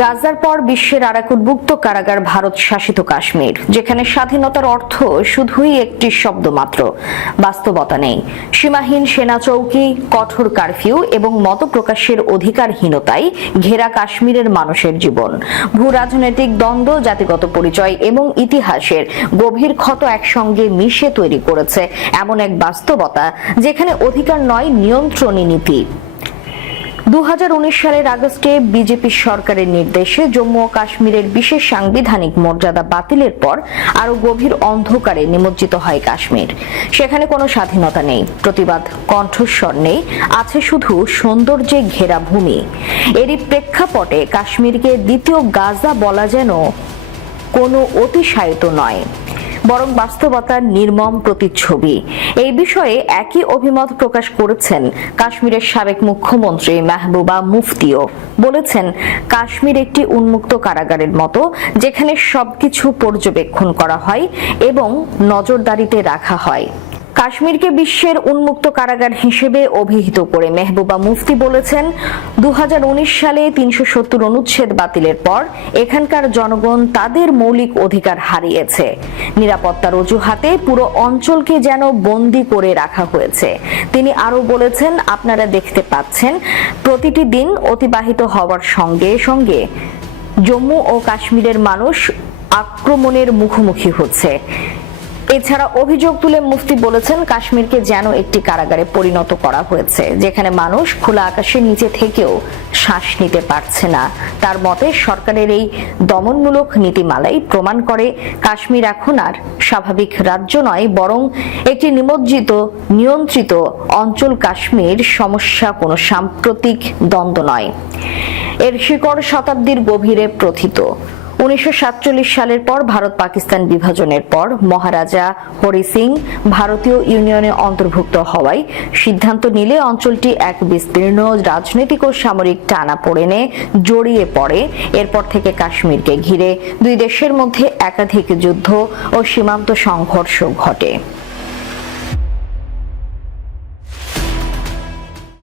গাজার পর বিশ্বের আর এক কারাগার ভারত শাসিত কাশ্মীর, যেখানে স্বাধীনতার অর্থ শুধুই একটি শব্দ মাত্র। বাস্তবতা নেই। সীমাহীন সেনা চৌকি, কঠোর কারফিউ এবং মত প্রকাশের অধিকারহীনতাই ঘেরা কাশ্মীরের মানুষের জীবন। ভূ রাজনৈতিক দ্বন্দ্ব, জাতিগত পরিচয় এবং ইতিহাসের গভীর ক্ষত একসঙ্গে মিশে তৈরি করেছে এমন এক বাস্তবতা, যেখানে অধিকার নয়, নিয়ন্ত্রণী নীতি। দু সালের আগস্টে বিজেপি সরকারের নির্দেশে জম্মু ও কাশ্মীরের বিশেষ সাংবিধানিক মর্যাদা বাতিলের পর আরও গভীর অন্ধকারে নিমজ্জিত হয় কাশ্মীর। সেখানে কোনো স্বাধীনতা নেই, প্রতিবাদ, কণ্ঠস্বর নেই, আছে শুধু সৌন্দর্যে ঘেরা ভূমি। এরই প্রেক্ষাপটে কাশ্মীরকে দ্বিতীয় গাজা বলা যেন কোনো অতিশায়িত নয়। বরং বাস্তবতার নির্মম প্রতিচ্ছবি। এই বিষয়ে একই অভিমত প্রকাশ করেছেন কাশ্মীরের সাবেক মুখ্যমন্ত্রী মাহবুবা মুফতিও। বলেছেন, কাশ্মীর একটি উন্মুক্ত কারাগারের মতো, যেখানে সবকিছু পর্যবেক্ষণ করা হয় এবং নজরদারিতে রাখা হয়। কাশ্মীরকে বিশ্বের উন্মুক্ত কারাগার হিসেবে অভিহিত করে মেহবুবা মুফতি বলেছেন, দুহাজার উনিশ সালে তিনশো সত্তর অনুচ্ছেদ বাতিলের পর এখানকার জনগণ তাদের মৌলিক অধিকার হারিয়েছে। নিরাপত্তার অজুহাতে পুরো অঞ্চলকে যেন বন্দি করে রাখা হয়েছে। তিনি আরও বলেছেন, আপনারা দেখতে পাচ্ছেন, প্রতিটি দিন অতিবাহিত হওয়ার সঙ্গে সঙ্গে জম্মু ও কাশ্মীরের মানুষ আক্রমণের মুখোমুখি হচ্ছে। এছাড়া অভিযোগ তুলে মুফতি বলেছেন কাশ্মীরকে যেন একটি কারাগারে পরিণত করা হয়েছে, যেখানে মানুষ খোলা আকাশের নিচে থেকেও শ্বাস নিতে পারছে না। তার মতে, সরকারের এই দমনমূলক নীতিমালাই প্রমাণ করে কাশ্মীর এখন আর স্বাভাবিক রাজ্য নয়, বরং একটি নিমজ্জিত, নিয়ন্ত্রিত অঞ্চল কাশ্মীর সমস্যা কোনো সাম্প্রতিক দ্বন্দ্ব নয়। এর শিকড় শতাব্দীর গভীরে প্রথিত। উনিশশো সাতচল্লিশ সালের পর ভারত পাকিস্তান বিভাজনের পর মহারাজা হরি সিং ভারতীয় ইউনিয়নে অন্তর্ভুক্ত হওয়ায় সিদ্ধান্ত নিলে অঞ্চলটি এক বিস্তীর্ণ রাজনৈতিক ও সামরিক টানা পড়েনে জড়িয়ে পড়ে। এরপর থেকে কাশ্মীরকে ঘিরে দুই দেশের মধ্যে একাধিক যুদ্ধ ও সীমান্ত সংঘর্ষ ঘটে।